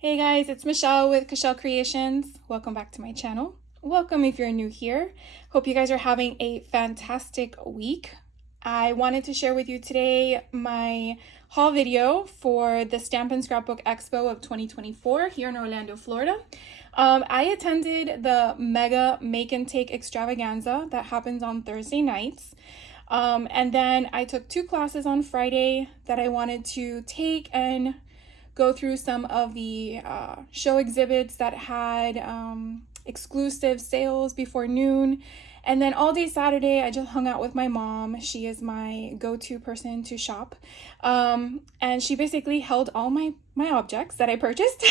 Hey guys, it's Michelle with Michelle Creations. Welcome back to my channel. Welcome if you're new here. Hope you guys are having a fantastic week. I wanted to share with you today my haul video for the Stamp and Scrapbook Expo of 2024 here in Orlando, Florida. I attended the Mega Make and Take Extravaganza that happens on Thursday nights. And then I took 2 classes on Friday that I wanted to take and go through some of the show exhibits that had exclusive sales before noon. And then all day Saturday, I just hung out with my mom. She is my go-to person to shop. And she basically held all my objects that I purchased,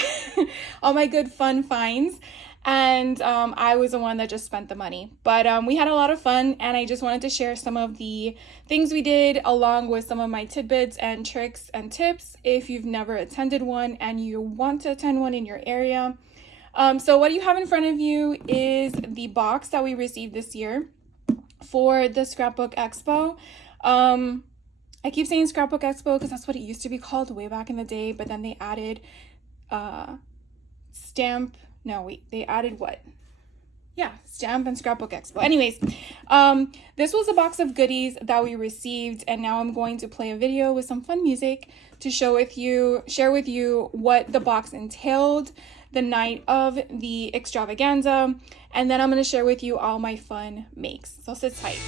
all my good fun finds. And I was the one that just spent the money. But we had a lot of fun, and I just wanted to share some of the things we did along with some of my tidbits and tricks and tips if you've never attended one and you want to attend one in your area. So what you have in front of you is the box that we received this year for the Scrapbook Expo. I keep saying Scrapbook Expo because that's what it used to be called way back in the day, but then they added they added what? Yeah, Stamp and Scrapbook Expo. Anyways, this was a box of goodies that we received, and now I'm going to play a video with some fun music to share with you what the box entailed the night of the extravaganza, and then I'm going to share with you all my fun makes. So sit tight.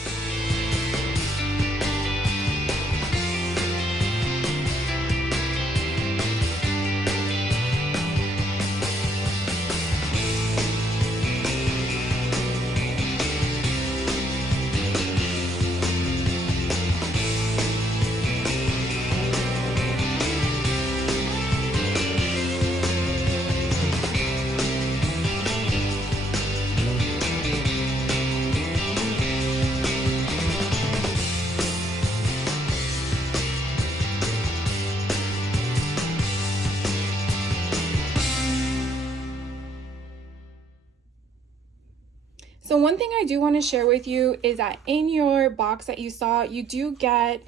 So one thing I do want to share with you is that in your box that you saw, you do get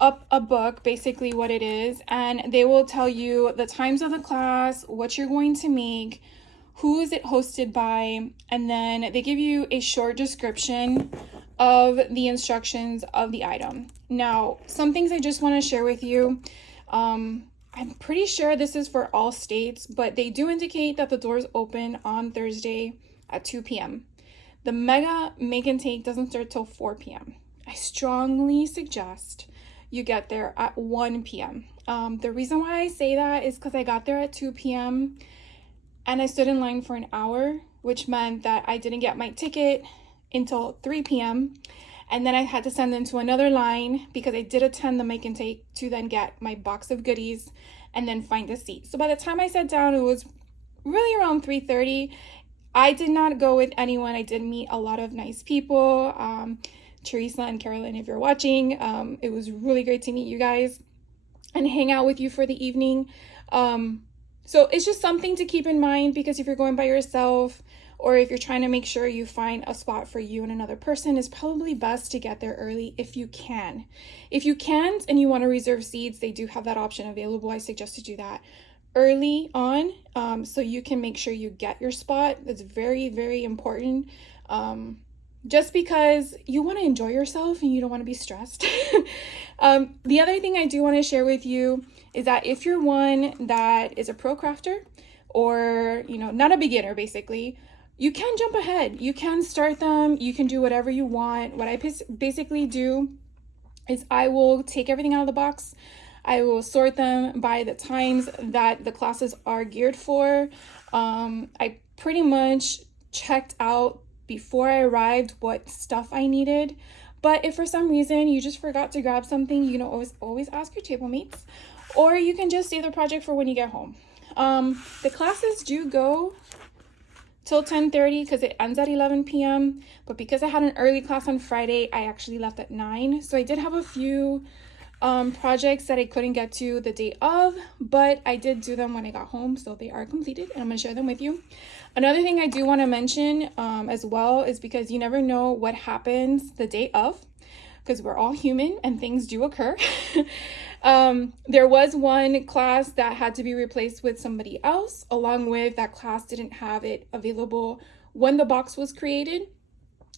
a book, basically what it is, and they will tell you the times of the class, what you're going to make, who is it hosted by, and then they give you a short description of the instructions of the item. Now, some things I just want to share with you. I'm pretty sure this is for all states, but they do indicate that the doors open on Thursday at 2 p.m. The Mega Make and Take doesn't start till 4 p.m. I strongly suggest you get there at 1 p.m. The reason why I say that is because I got there at 2 p.m. and I stood in line for an hour, which meant that I didn't get my ticket until 3 p.m. And then I had to send into another line because I did attend the Make and Take to then get my box of goodies and then find a seat. So by the time I sat down, it was really around 3:30. I did not go with anyone. I did meet a lot of nice people. Teresa and Carolyn, if you're watching, it was really great to meet you guys and hang out with you for the evening. So it's just something to keep in mind, because if you're going by yourself or if you're trying to make sure you find a spot for you and another person, it's probably best to get there early if you can. If you can't and you want to reserve seats, they do have that option available. I suggest to do that early on, so you can make sure you get your spot. That's very, very important, just because you want to enjoy yourself and you don't want to be stressed. The other thing I do want to share with you is that if you're one that is a pro crafter, or not a beginner, basically, you can jump ahead. You can start them. You can do whatever you want. What I basically do is I will take everything out of the box. I will sort them by the times that the classes are geared for. I pretty much checked out before I arrived what stuff I needed. But if for some reason you just forgot to grab something, you can always ask your table mates, or you can just save the project for when you get home. The classes do go till 10:30 because it ends at 11 p.m. But because I had an early class on Friday, I actually left at 9. So I did have a few projects that I couldn't get to the day of, but I did do them when I got home, so they are completed and I'm gonna share them with you. Another thing I do want to mention as well is because you never know what happens the day of. because we're all human and things do occur. There was one class that had to be replaced with somebody else, along with that class didn't have it available when the box was created.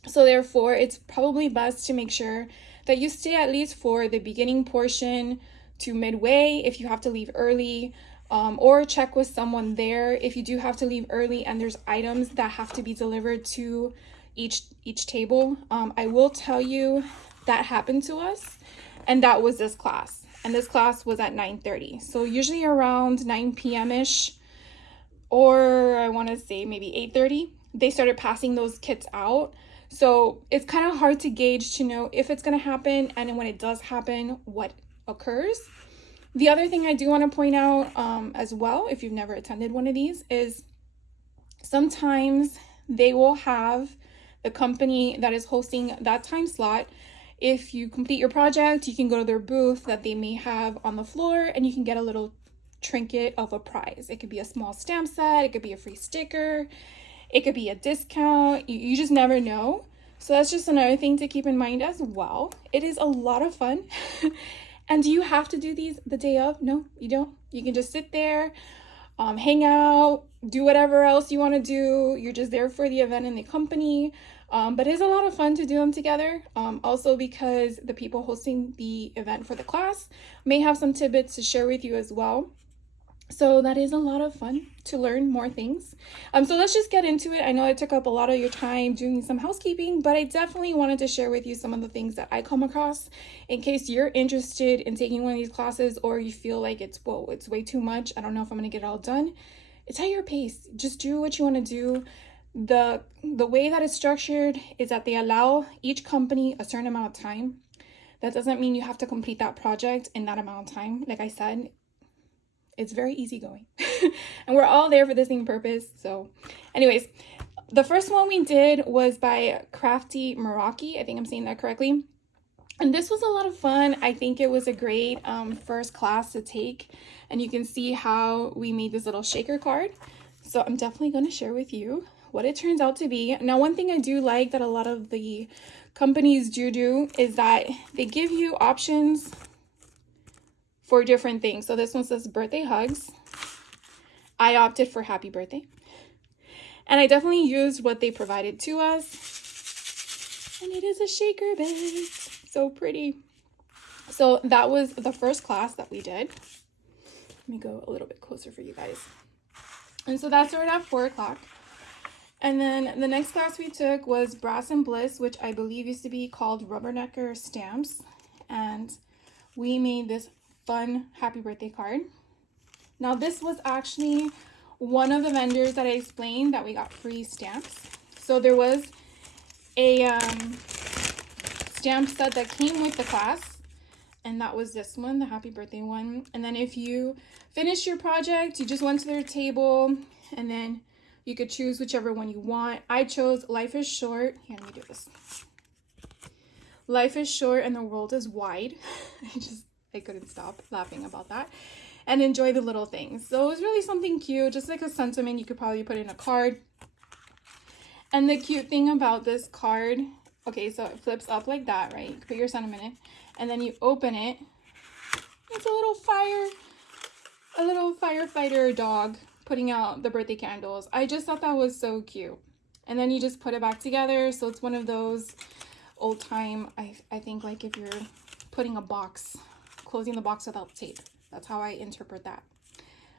So therefore, it's probably best to make sure that you stay at least for the beginning portion to midway if you have to leave early, or check with someone there if you do have to leave early and there's items that have to be delivered to each table. I will tell you that happened to us, and that was this class. And this class was at 9:30. So usually around 9 p.m.-ish, or I want to say maybe 8:30, they started passing those kits out. So it's kind of hard to gauge to know if it's going to happen, and when it does happen, what occurs. The other thing I do want to point out as well, if you've never attended one of these, is sometimes they will have the company that is hosting that time slot. If you complete your project, you can go to their booth that they may have on the floor and you can get a little trinket of a prize. It could be a small stamp set, it could be a free sticker, it could be a discount. You just never know. So that's just another thing to keep in mind as well. It is a lot of fun. And do you have to do these the day of? No, you don't. You can just sit there, hang out, do whatever else you want to do. You're just there for the event and the company. But it's a lot of fun to do them together. Also because the people hosting the event for the class may have some tidbits to share with you as well. So that is a lot of fun to learn more things. So let's just get into it. I know I took up a lot of your time doing some housekeeping, but I definitely wanted to share with you some of the things that I come across in case you're interested in taking one of these classes, or you feel like it's way too much. I don't know if I'm going to get it all done. It's at your pace. Just do what you want to do. The way that it's structured is that they allow each company a certain amount of time. That doesn't mean you have to complete that project in that amount of time. Like I said, it's very easygoing. And we're all there for the same purpose. So anyways, the first one we did was by Crafty Meraki. I think I'm saying that correctly. And this was a lot of fun. I think it was a great first class to take. And you can see how we made this little shaker card. So I'm definitely going to share with you what it turns out to be. Now, one thing I do like that a lot of the companies do is that they give you options for different things. So this one says birthday hugs. I opted for happy birthday. And I definitely used what they provided to us. And it is a shaker bed. So pretty. So that was the first class that we did. Let me go a little bit closer for you guys. And so that started at 4 o'clock. And then the next class we took was Brass and Bliss, which I believe used to be called Rubbernecker Stamps. And we made this fun happy birthday card. Now this was actually one of the vendors that I explained that we got free stamps. So there was a stamp set that came with the class, and that was this one, the happy birthday one. And then if you finished your project, you just went to their table and then you could choose whichever one you want. I chose Life is Short. Here, let me do this. Life is short and the world is wide. I couldn't stop laughing about that. And enjoy the little things. So it was really something cute, just like a sentiment you could probably put in a card. And the cute thing about this card, okay, so it flips up like that, right? You put your sentiment in, and then you open it. It's a little firefighter dog putting out the birthday candles. I just thought that was so cute. And then you just put it back together. So it's one of those old time, I think, like if you're putting a box, closing the box without tape. That's how I interpret that.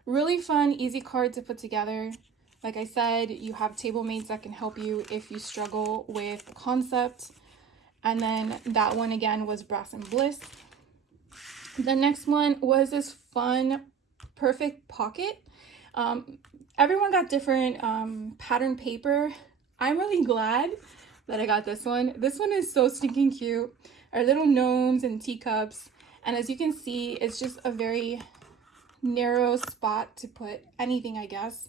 Really fun, easy card to put together. Like I said, you have table mates that can help you if you struggle with the concept. And then that one again was Brass and Bliss. The next one was this fun, perfect pocket. Everyone got different pattern paper. I'm really glad that I got this one. This one is so stinking cute. Our little gnomes and teacups. And as you can see, it's just a very narrow spot to put anything, I guess.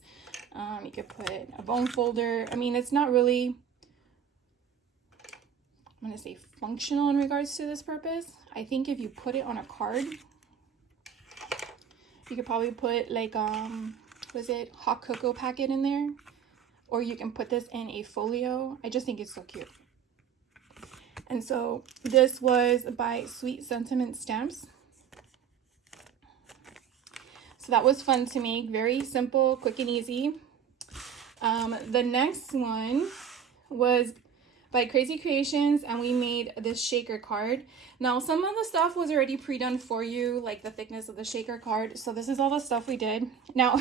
You could put a bone folder. I mean, it's not really, I'm going to say functional in regards to this purpose. I think if you put it on a card, you could probably put like, hot cocoa packet in there. Or you can put this in a folio. I just think it's so cute. And so this was by Sweet Sentiment Stamps. So that was fun to make, very simple, quick and easy. The next one was by Crazy Creations, and we made this shaker card. Now, some of the stuff was already pre-done for you, like the thickness of the shaker card. So this is all the stuff we did. Now,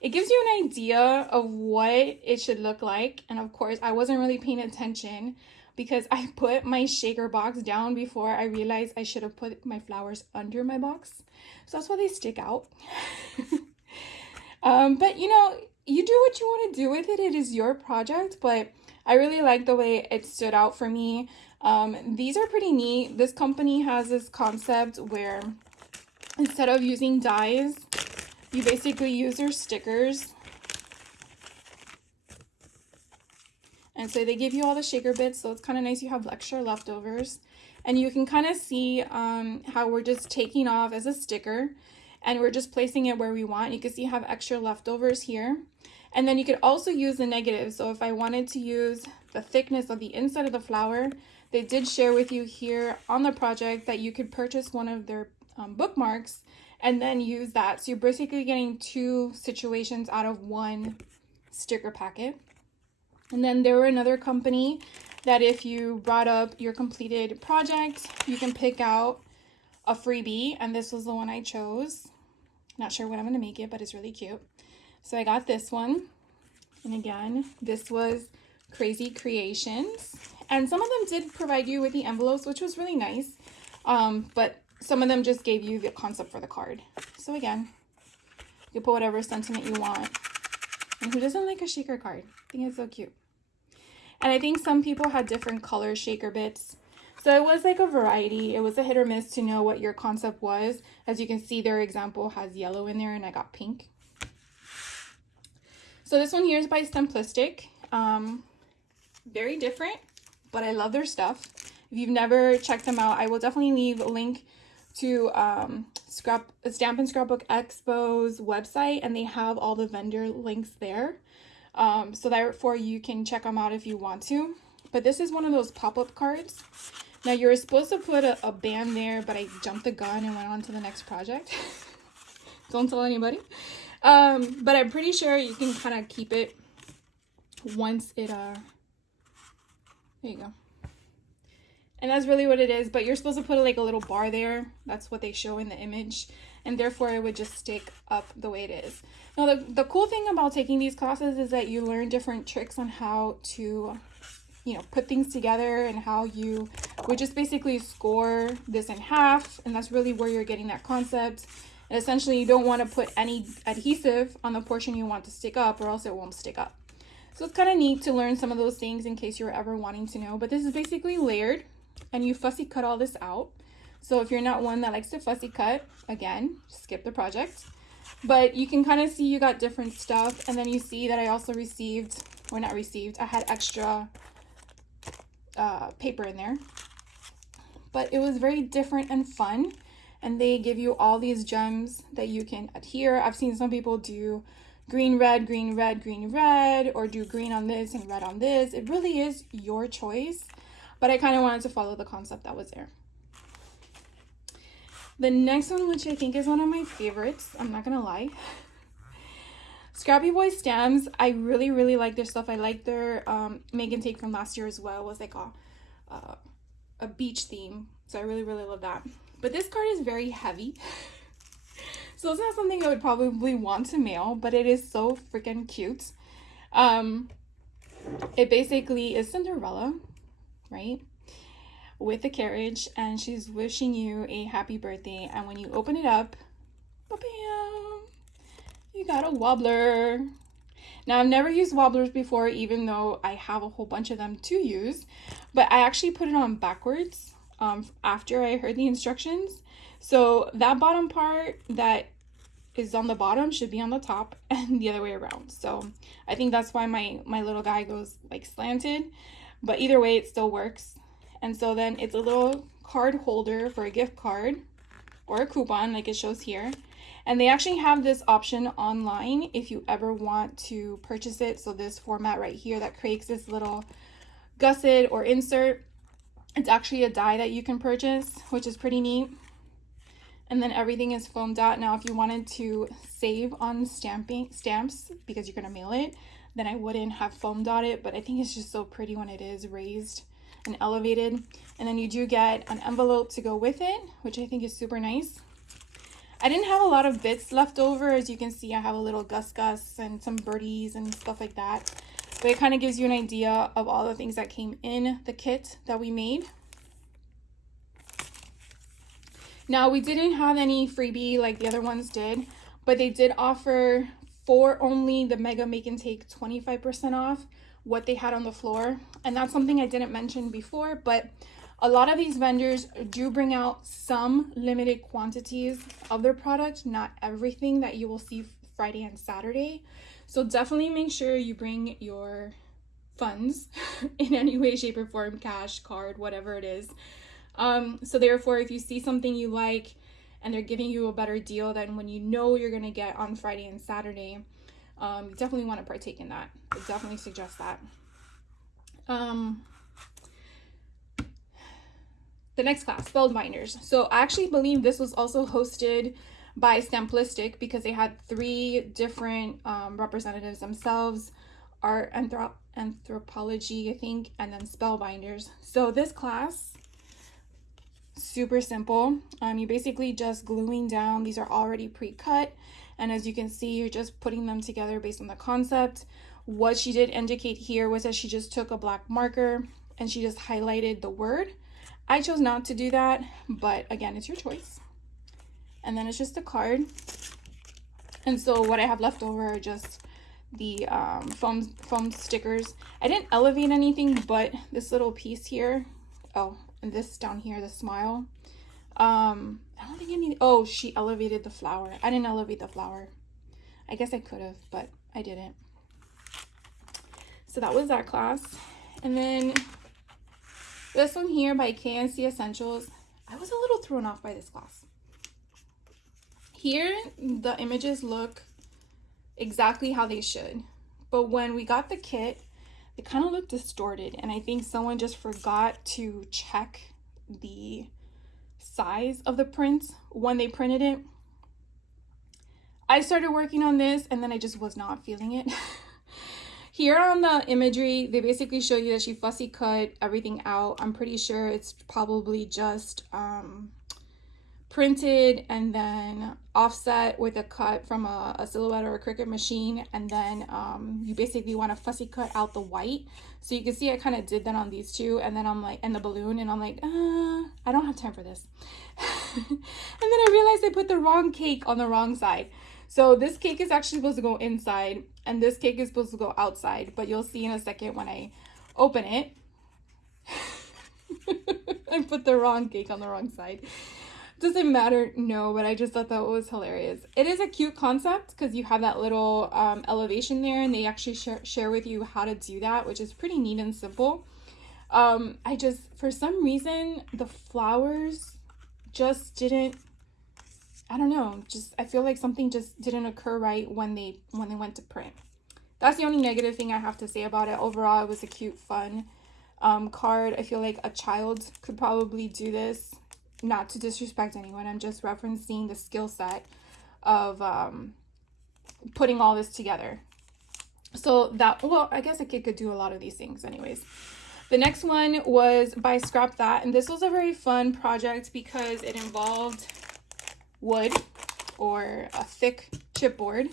it gives you an idea of what it should look like. And of course, I wasn't really paying attention because I put my shaker box down before I realized I should have put my flowers under my box. So that's why they stick out. But you know, you do what you want to do with it. It is your project, but I really like the way it stood out for me. These are pretty neat. This company has this concept where instead of using dies, you basically use your stickers. And so they give you all the shaker bits, so it's kind of nice. You have extra leftovers. And you can kind of see how we're just taking off as a sticker, and we're just placing it where we want. You can see I have extra leftovers here. And then you could also use the negatives. So if I wanted to use the thickness of the inside of the flower, they did share with you here on the project that you could purchase one of their bookmarks and then use that. So you're basically getting two situations out of one sticker packet. And then there were another company that if you brought up your completed project, you can pick out a freebie. And this was the one I chose. Not sure what I'm going to make it, but it's really cute. So I got this one. And again, this was Crazy Creations. And some of them did provide you with the envelopes, which was really nice. But some of them just gave you the concept for the card. So again, you put whatever sentiment you want. And who doesn't like a shaker card? I think it's so cute. And I think some people had different color shaker bits. So it was like a variety. It was a hit or miss to know what your concept was. As you can see, their example has yellow in there and I got pink. So this one here is by Simplistic. Very different, but I love their stuff. If you've never checked them out, I will definitely leave a link to Stamp and Scrapbook Expo's website, and they have all the vendor links there. So therefore you can check them out if you want to. But this is one of those pop-up cards. Now you were supposed to put a band there, but I jumped the gun and went on to the next project. Don't tell anybody. But I'm pretty sure you can kind of keep it once it, there you go. And that's really what it is, but you're supposed to put like a little bar there. That's what they show in the image. And therefore it would just stick up the way it is. Now the cool thing about taking these classes is that you learn different tricks on how to, you know, put things together, and how you would just basically score this in half. And that's really where you're getting that concept. And essentially you don't want to put any adhesive on the portion you want to stick up, or else it won't stick up. So it's kind of neat to learn some of those things in case you're ever wanting to know. But this is basically layered, and you fussy cut all this out. So if you're not one that likes to fussy cut, again, skip the project. But you can kind of see you got different stuff. And then you see that I also received, or not received, I had extra paper in there. But it was very different and fun. And they give you all these gems that you can adhere. I've seen some people do green, red, green, red, green, red, or do green on this and red on this. It really is your choice. But I kind of wanted to follow the concept that was there. The next one, which I think is one of my favorites, I'm not going to lie. Scrappy Boy Stamps. I really, really like their stuff. I like their Make and Take from last year as well. It was like a beach theme. So I really, really love that. But this card is very heavy. So it's not something I would probably want to mail, but it is so freaking cute. It basically is Cinderella, right? With a carriage, and she's wishing you a happy birthday. And when you open it up, ba-bam, you got a wobbler. Now, I've never used wobblers before, even though I have a whole bunch of them to use. But I actually put it on backwards after I heard the instructions. So that bottom part that is on the bottom should be on the top, and the other way around. So I think that's why my little guy goes like slanted. But either way, it still works. And so then it's a little card holder for a gift card or a coupon like it shows here. And they actually have this option online if you ever want to purchase it. So this format right here that creates this little gusset or insert, It's actually a die that you can purchase, which is pretty neat. And then everything is foamed out. Now, if you wanted to save on stamps because you're going to mail it, then I wouldn't have foamed out it, but I think it's just so pretty when it is raised and elevated. And then you do get an envelope to go with it, which I think is super nice. I didn't have a lot of bits left over. As you can see, I have a little Gus and some birdies and stuff like that. But it kind of gives you an idea of all the things that came in the kit that we made. Now, we didn't have any freebie like the other ones did, but they did offer for only the Mega Make and Take 25% off what they had on the floor. And that's something I didn't mention before, but a lot of these vendors do bring out some limited quantities of their product, not everything that you will see Friday and Saturday. So definitely make sure you bring your funds in any way, shape, or form, cash, card, whatever it is. So therefore, if you see something you like and they're giving you a better deal than when you know you're going to get on Friday and Saturday, you definitely want to partake in that. I definitely suggest that. The next class, spelled binders. So I actually believe this was also hosted by Stamplistic because they had 3 different representatives themselves, art, anthropology, I think, and then spellbinders. So this class, super simple. You basically just gluing down. These are already pre-cut, and as you can see, you're just putting them together based on the concept. What she did indicate here was that she just took a black marker and she just highlighted the word. I chose not to do that, but again, it's your choice. And then it's just a card. And so what I have left over are just the foam stickers. I didn't elevate anything, but this little piece here, oh, and this down here, the smile. I don't think any, oh, she elevated the flower. I didn't elevate the flower. I guess I could have, but I didn't. So that was that class. And then this one here by KNC Essentials. I was a little thrown off by this class. Here, the images look exactly how they should. But when we got the kit, they kind of look distorted. And I think someone just forgot to check the size of the prints when they printed it. I started working on this and then I just was not feeling it. Here on the imagery, they basically show you that she fussy cut everything out. I'm pretty sure it's probably just printed and then offset with a cut from a silhouette or a Cricut machine. And then you basically want to fussy cut out the white. So you can see I kind of did that on these two. And then I'm like, and the balloon, and I'm like, I don't have time for this. And then I realized I put the wrong cake on the wrong side. So this cake is actually supposed to go inside and this cake is supposed to go outside, but you'll see in a second when I open it. I put the wrong cake on the wrong side. Doesn't matter, no, but I just thought that was hilarious. It is a cute concept because you have that little elevation there, and they actually share with you how to do that, which is pretty neat and simple. I just, for some reason, the flowers just didn't, I don't know, just I feel like something just didn't occur right when they went to print. That's the only negative thing I have to say about it. Overall, it was a cute, fun card. I feel like a child could probably do this. Not to disrespect anyone, I'm just referencing the skill set of putting all this together. So that, well, I guess a kid could do a lot of these things anyways. The next one was by Scrap That, and this was a very fun project because it involved wood or a thick chipboard.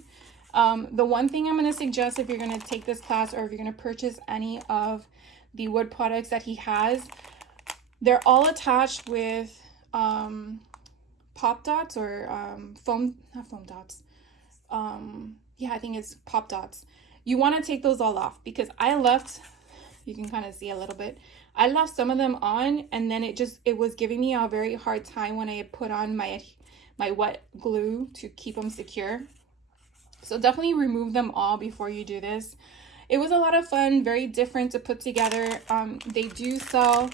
The one thing I'm going to suggest if you're going to take this class or if you're going to purchase any of the wood products that he has, they're all attached with pop dots or not foam dots. Yeah, I think it's pop dots. You want to take those all off because I left, you can kind of see a little bit, I left some of them on, and then it was giving me a very hard time when I had put on my wet glue to keep them secure. So definitely remove them all before you do this. It was a lot of fun, very different to put together. They do sell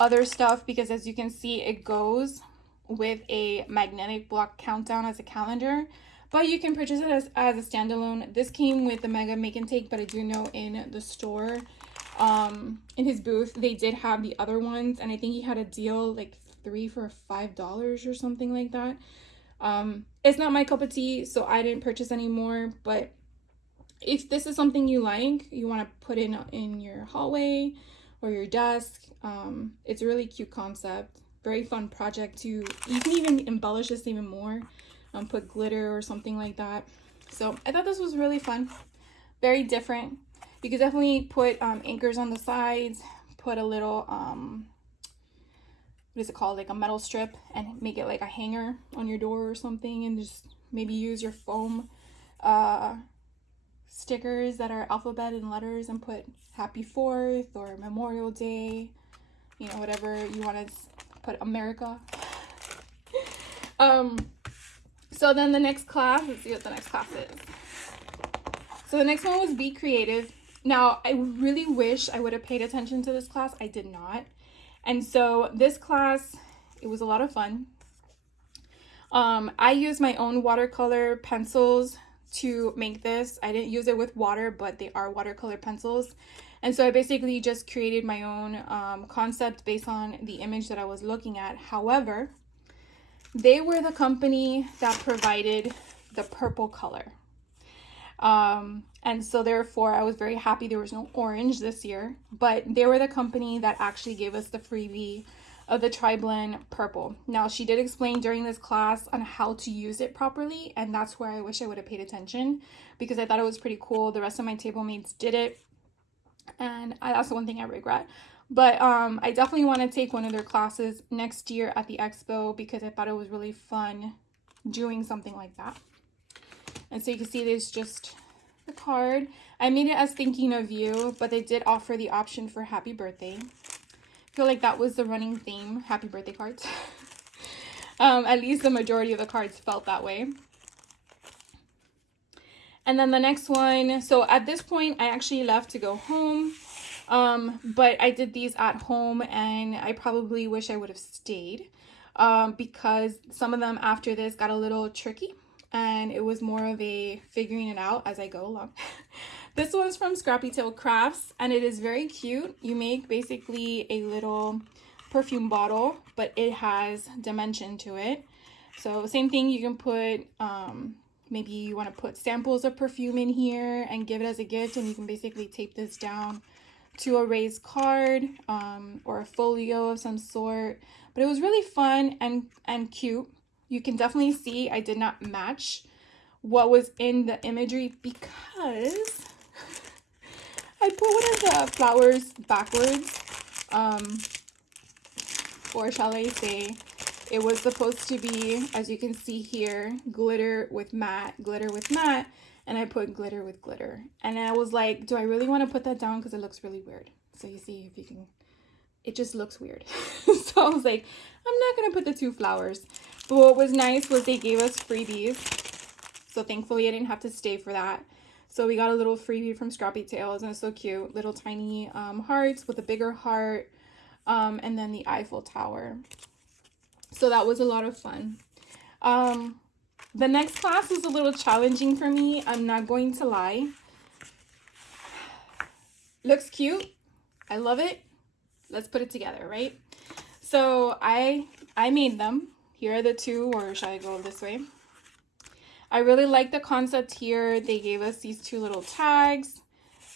other stuff because, as you can see, it goes with a magnetic block countdown as a calendar, but you can purchase it as a standalone. This came with the Mega Make and Take, but I do know in the store in his booth. They did have the other ones, and I think he had a deal like 3 for $5 or something like that. It's not my cup of tea, so I didn't purchase any more. But if this is something you like, you want to put in your hallway or your desk, it's a really cute concept. Very fun project too. You can even embellish this even more, put glitter or something like that. So I thought this was really fun, very different. You could definitely put anchors on the sides, put a little what is it called, like a metal strip, and make it like a hanger on your door or something, and just maybe use your foam stickers that are alphabet and letters and put Happy 4th or Memorial Day, you know, whatever you want to put America. So then the next class, let's see what the next class is. So the next one was Be Creative. Now, I really wish I would have paid attention to this class. I did not. And so this class, it was a lot of fun. I used my own watercolor pencils to make this. I didn't use it with water, but they are watercolor pencils. And so I basically just created my own concept based on the image that I was looking at. However, they were the company that provided the purple color. And so therefore I was very happy there was no orange this year, but they were the company that actually gave us the freebie of the tri-blend purple. Now, she did explain during this class on how to use it properly, and that's where I wish I would have paid attention, because I thought it was pretty cool. The rest of my table mates did it, and that's the one thing I regret. But I definitely want to take one of their classes next year at the expo, because I thought it was really fun doing something like that. And so you can see there's just the card. I made it as thinking of you, but they did offer the option for happy birthday. I feel like that was the running theme, happy birthday cards. At least the majority of the cards felt that way. And then the next one, so at this point I actually left to go home, but I did these at home, and I probably wish I would have stayed, because some of them after this got a little tricky, and it was more of a figuring it out as I go along. This one's from Scrappy Tail Crafts, and it is very cute. You make basically a little perfume bottle, but it has dimension to it. So same thing, you can put, maybe you want to put samples of perfume in here and give it as a gift, and you can basically tape this down to a raised card, or a folio of some sort. But it was really fun and cute. You can definitely see I did not match what was in the imagery, because I put one of the flowers backwards, or shall I say, it was supposed to be, as you can see here, glitter with matte, and I put glitter with glitter. And I was like, do I really want to put that down, because it looks really weird. So you see, if you can, it just looks weird. So I was like, I'm not going to put the 2 flowers. But what was nice was they gave us freebies. So thankfully I didn't have to stay for that. So we got a little freebie from Scrappy Tails, and it's so cute. Little tiny hearts with a bigger heart, and then the Eiffel Tower. So that was a lot of fun. The next class was a little challenging for me. I'm not going to lie. Looks cute. I love it. Let's put it together, right? So I made them. Here are the 2, or should I go this way? I really like the concept here. They gave us these 2 little tags.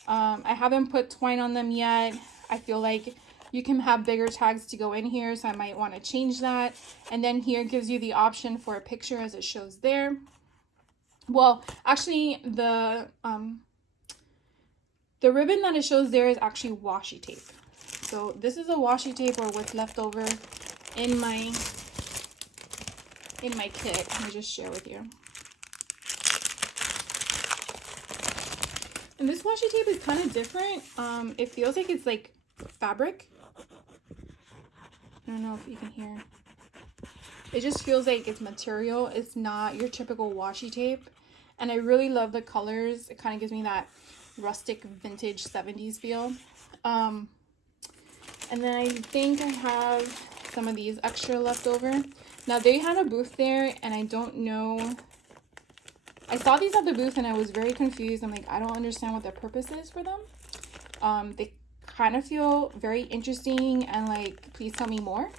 I haven't put twine on them yet. I feel like you can have bigger tags to go in here, so I might want to change that. And then here gives you the option for a picture, as it shows there. Well, actually, the ribbon that it shows there is actually washi tape. So this is a washi tape, or what's left over in my kit. Let me just share with you. And this washi tape is kind of different. It feels like it's like fabric. I don't know if you can hear. It just feels like it's material. It's not your typical washi tape. And I really love the colors. It kind of gives me that rustic vintage 70s feel. And then I think I have some of these extra left over. Now, they had a booth there, and I don't know. I saw these at the booth, and I was very confused. I'm like, I don't understand what the purpose is for them. They kind of feel very interesting and like, please tell me more.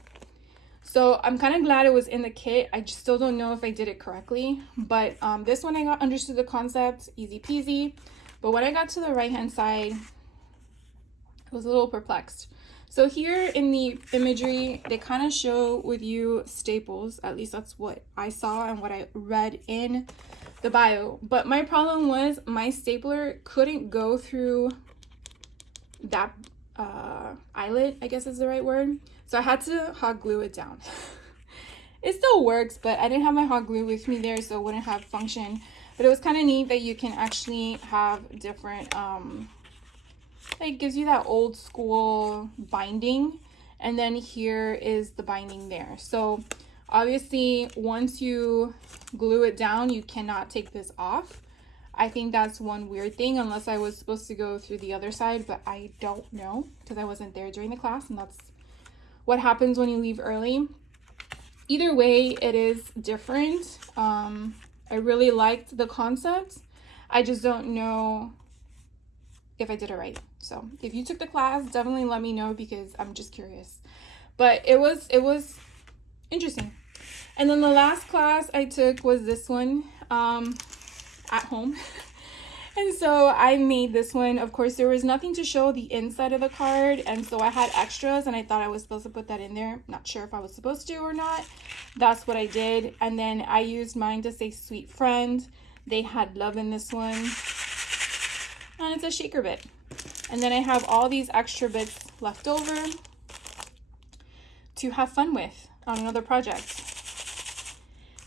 So I'm kind of glad it was in the kit. I just still don't know if I did it correctly, but this one I got understood the concept, easy peasy. But when I got to the right hand side, I was a little perplexed. So here in the imagery, they kind of show with you staples. At least that's what I saw and what I read in the bio. But my problem was my stapler couldn't go through that eyelet, I guess is the right word. So I had to hot glue it down. It still works, but I didn't have my hot glue with me there, so it wouldn't have function. But it was kind of neat that you can actually have different, it gives you that old school binding, and then here is the binding there. So obviously once you glue it down, you cannot take this off. I think that's one weird thing, unless I was supposed to go through the other side, but I don't know because I wasn't there during the class, and that's what happens when you leave early. Either way, it is different. I really liked the concept. I just don't know if I did it right. So if you took the class, definitely let me know because I'm just curious. But it was interesting. And then the last class I took was this one at home. And so I made this one. Of course, there was nothing to show the inside of the card, and so I had extras, and I thought I was supposed to put that in there. Not sure if I was supposed to or not. That's what I did. And then I used mine to say sweet friend. They had love in this one. And it's a shaker bit. And then I have all these extra bits left over to have fun with on another project.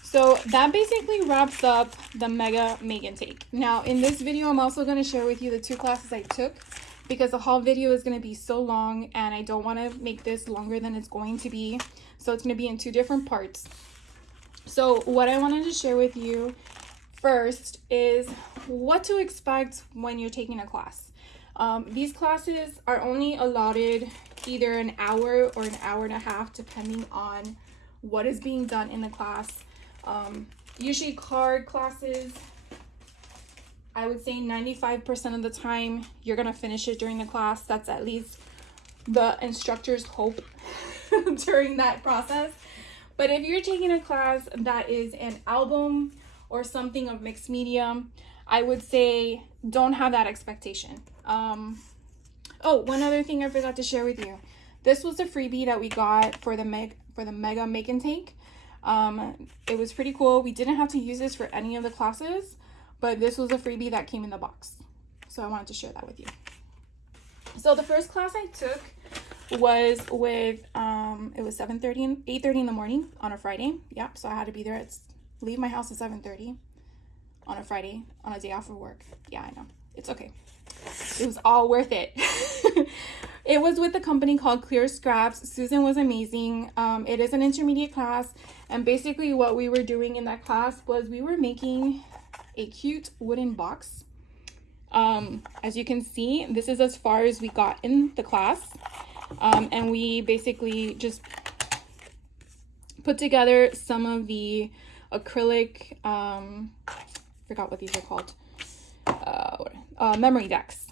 So that basically wraps up the Mega Make and Take. Now in this video, I'm also going to share with you the 2 classes I took because the haul video is going to be so long and I don't want to make this longer than it's going to be. So it's going to be in 2 different parts. So what I wanted to share with you first is what to expect when you're taking a class. These classes are only allotted either an hour or an hour and a half depending on what is being done in the class. Usually card classes, I would say 95% of the time you're gonna finish it during the class. That's at least the instructor's hope during that process. But if you're taking a class that is an album or something of mixed media, I would say don't have that expectation. Oh, one other thing I forgot to share with you. This was a freebie that we got for the Mega Make and Take. It was pretty cool. We didn't have to use this for any of the classes, but this was a freebie that came in the box. So I wanted to share that with you. So the first class I took was with, it was 7:30 and 8:30 in the morning on a Friday. Yep. So I had to be there leave my house at 7:30 on a Friday on a day off of work. Yeah, I know. It's okay. It was all worth it. It was with a company called Clear Scraps. Susan was amazing. It is an intermediate class, and basically what we were doing in that class was we were making a cute wooden box. As you can see, this is as far as we got in the class, and we basically just put together some of the acrylic, forgot what these are called, memory decks.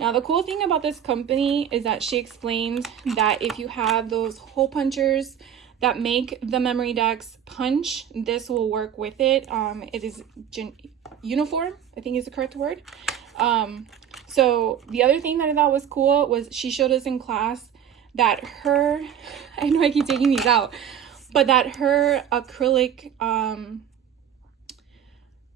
Now the cool thing about this company is that she explained that if you have those hole punchers that make the memory decks punch, this will work with it. It is uniform, I think is the correct word. So the other thing that I thought was cool was she showed us in class that her, I know I keep taking these out, but that her acrylic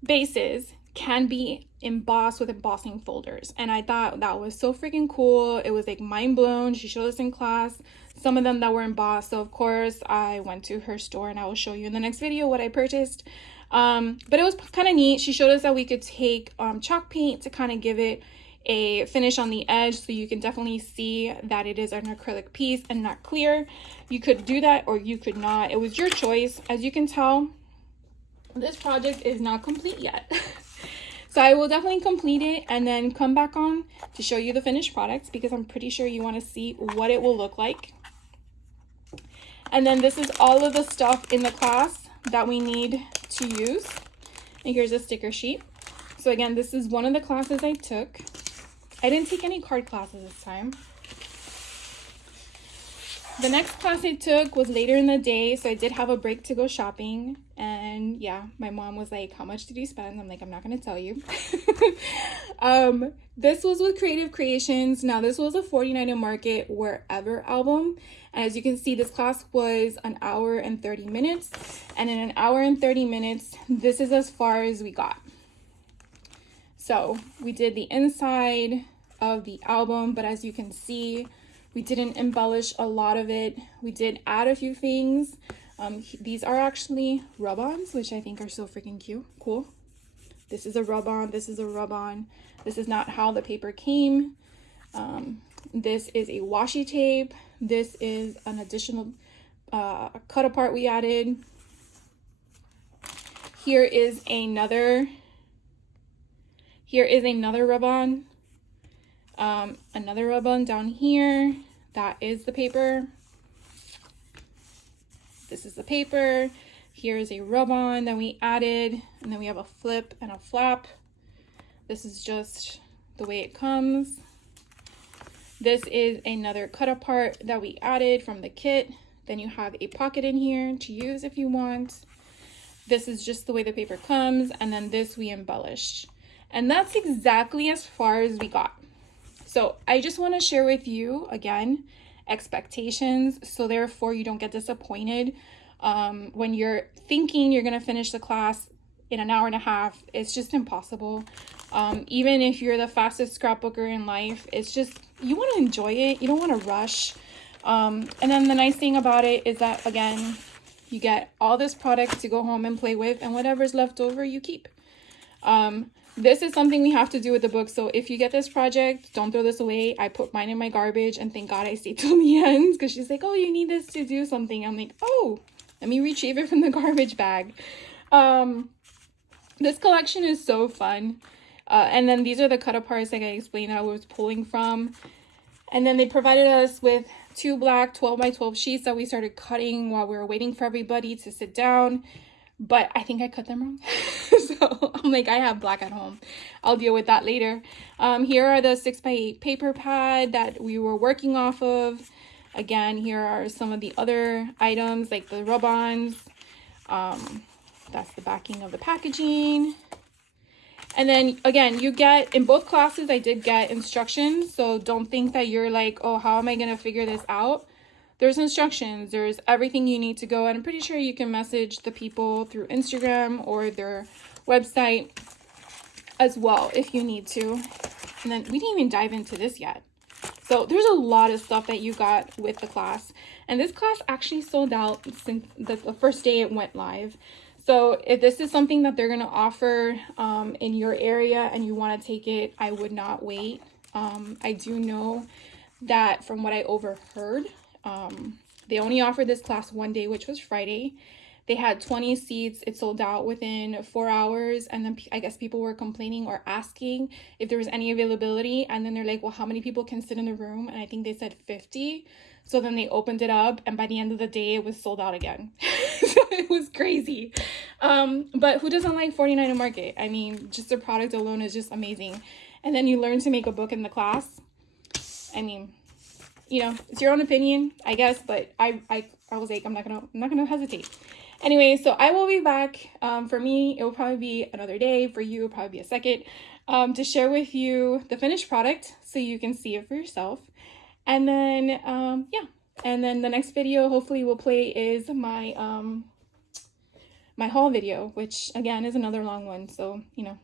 bases can be embossed with embossing folders, and I thought that was so freaking cool. It was like mind blown. She showed us in class some of them that were embossed, so of course I went to her store and I will show you in the next video what I purchased. But it was kind of neat. She showed us that we could take chalk paint to kind of give it a finish on the edge, so you can definitely see that it is an acrylic piece and not clear. You could do that or you could not. It was your choice. As you can tell, this project is not complete yet. So I will definitely complete it and then come back on to show you the finished products, because I'm pretty sure you want to see what it will look like. And then this is all of the stuff in the class that we need to use. And here's a sticker sheet. So again, this is one of the classes I took. I didn't take any card classes this time. The next class I took was later in the day, so I did have a break to go shopping. And yeah, my mom was like, how much did you spend? I'm like, I'm not going to tell you. This was with Creative Creations. Now, this was a 49 and Market Wherever album. And as you can see, this class was an hour and 30 minutes. And in an hour and 30 minutes, this is as far as we got. So we did the inside of the album, but as you can see, we didn't embellish a lot of it. We did add a few things. These are actually rub-ons, which I think are so freaking cute. Cool. This is a rub-on. This is a rub-on. This is not how the paper came. This is a washi tape. This is an additional cut apart we added. Here is another rub-on. Another rub-on down here. That is the paper. This is the paper. Here is a rub-on that we added, and then we have a flip and a flap. This is just the way it comes. This is another cut apart that we added from the kit. Then you have a pocket in here to use if you want. This is just the way the paper comes, and then this we embellished. And that's exactly as far as we got. So I just want to share with you, again, expectations, so therefore you don't get disappointed when you're thinking you're going to finish the class in an hour and a half. It's just impossible. Even if you're the fastest scrapbooker in life, it's just, you want to enjoy it. You don't want to rush. And then the nice thing about it is that, again, you get all this product to go home and play with, and whatever's left over you keep. This is something we have to do with the book. So if you get this project, don't throw this away. I put mine in my garbage, and thank God I stayed till the end, because she's like, oh, you need this to do something. I'm like, oh, let me retrieve it from the garbage bag. This collection is so fun. And then these are the cut aparts like I explained I was pulling from. And then they provided us with 2 black 12 by 12 sheets that we started cutting while we were waiting for everybody to sit down. But I think I cut them wrong. So I'm like, I have black at home. I'll deal with that later. Here are the 6 by 8 paper pad that we were working off of. Again, here are some of the other items like the rub-ons. That's the backing of the packaging. And then again, you get, in both classes, I did get instructions. So don't think that you're like, oh, how am I going to figure this out? There's instructions, there's everything you need to go. And I'm pretty sure you can message the people through Instagram or their website as well if you need to. And then we didn't even dive into this yet. So there's a lot of stuff that you got with the class. And this class actually sold out since the first day it went live. So if this is something that they're going to offer in your area and you want to take it, I would not wait. I do know that from what I overheard, they only offered this class one day, which was Friday. They had 20 seats. It sold out within 4 hours. And then I guess people were complaining or asking if there was any availability. And then they're like, well, how many people can sit in the room? And I think they said 50. So then they opened it up. And by the end of the day, it was sold out again. So it was crazy. But who doesn't like 49 and Market? I mean, just the product alone is just amazing. And then you learn to make a book in the class. I mean, you know, it's your own opinion, I guess, but I was like, I'm not gonna hesitate. Anyway, so I will be back. For me, it will probably be another day. For you, it'll probably be a second, to share with you the finished product so you can see it for yourself. And then, yeah. And then the next video, hopefully, we'll play is my my haul video, which again is another long one. So, you know,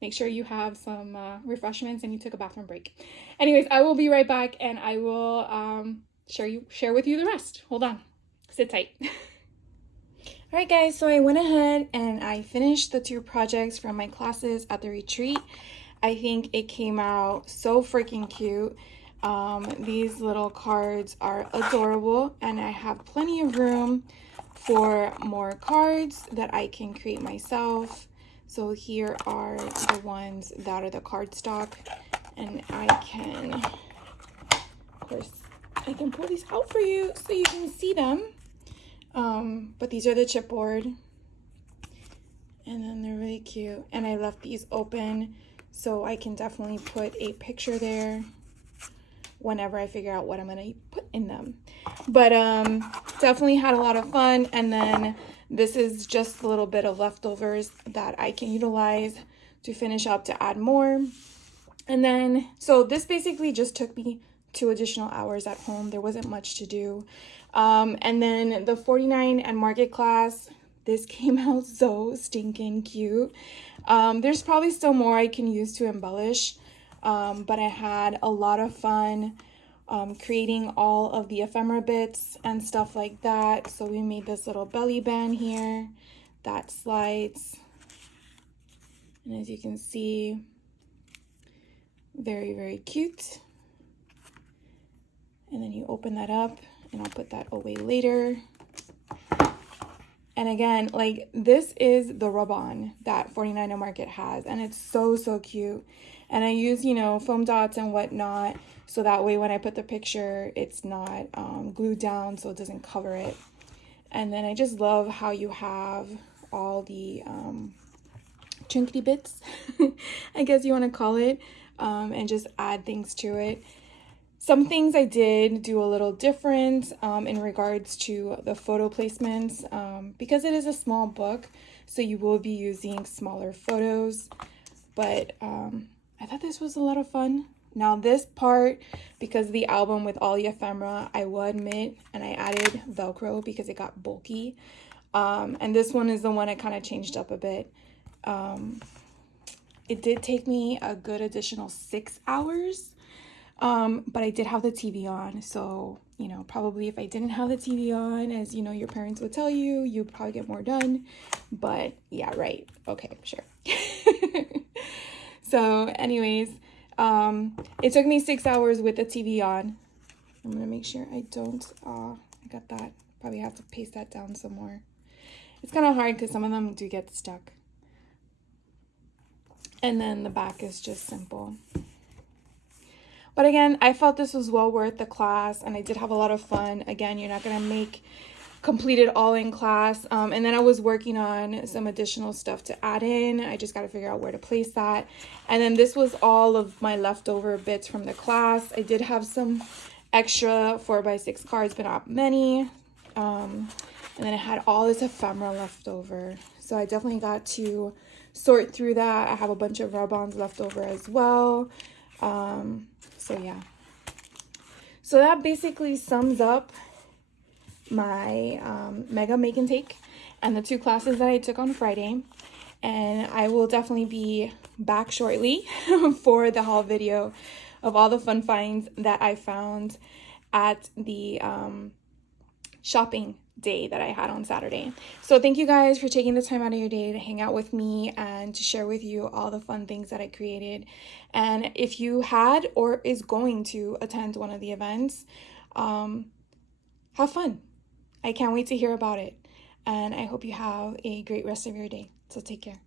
make sure you have some refreshments and you took a bathroom break. Anyways, I will be right back and I will share with you the rest. Hold on. Sit tight. All right, guys. So I went ahead and I finished the 2 projects from my classes at the retreat. I think it came out so freaking cute. These little cards are adorable and I have plenty of room for more cards that I can create myself. So here are the ones that are the cardstock, and I can, of course, I can pull these out for you so you can see them. But these are the chipboard, and then they're really cute. And I left these open so I can definitely put a picture there whenever I figure out what I'm gonna put in them. But definitely had a lot of fun. And then this is just a little bit of leftovers that I can utilize to finish up to add more. And then, so this basically just took me 2 additional hours at home. There wasn't much to do. And then the 49 and market class, this came out so stinking cute. There's probably still more I can use to embellish, but I had a lot of fun creating all of the ephemera bits and stuff like that. So we made this little belly band here that slides, and as you can see, very, very cute. And then you open that up, and I'll put that away later. And again, like, this is the rub-on that 49 Market has, and it's so, so cute. And I use, you know, foam dots and whatnot, so that way when I put the picture, it's not glued down, so it doesn't cover it. And then I just love how you have all the trinkety bits, I guess you want to call it, and just add things to it. Some things I did do a little different in regards to the photo placements, because it is a small book, so you will be using smaller photos. But I thought this was a lot of fun. Now this part, because of the album with all the ephemera, I will admit, and I added Velcro because it got bulky. And this one is the one I kind of changed up a bit. It did take me a good additional 6 hours. But I did have the TV on, so, you know, probably if I didn't have the TV on, as you know, your parents would tell you, you'd probably get more done. But yeah, right. Okay, sure. So anyways, it took me 6 hours with the TV on. I'm gonna make sure I don't, I got that. Probably have to paste that down some more. It's kind of hard because some of them do get stuck. And then the back is just simple. But again, I felt this was well worth the class, and I did have a lot of fun. Again, you're not going to complete it all in class. And then I was working on some additional stuff to add in. I just got to figure out where to place that. And then this was all of my leftover bits from the class. I did have some extra 4x6 cards, but not many. And then I had all this ephemera left over. So I definitely got to sort through that. I have a bunch of rub-ons left over as well. So yeah, so that basically sums up my mega make and take and the 2 classes that I took on Friday. And I will definitely be back shortly for the haul video of all the fun finds that I found at the shopping day that I had on Saturday. So thank you guys for taking the time out of your day to hang out with me and to share with you all the fun things that I created. And if you had or is going to attend one of the events, have fun. I can't wait to hear about it. And I hope you have a great rest of your day. So take care.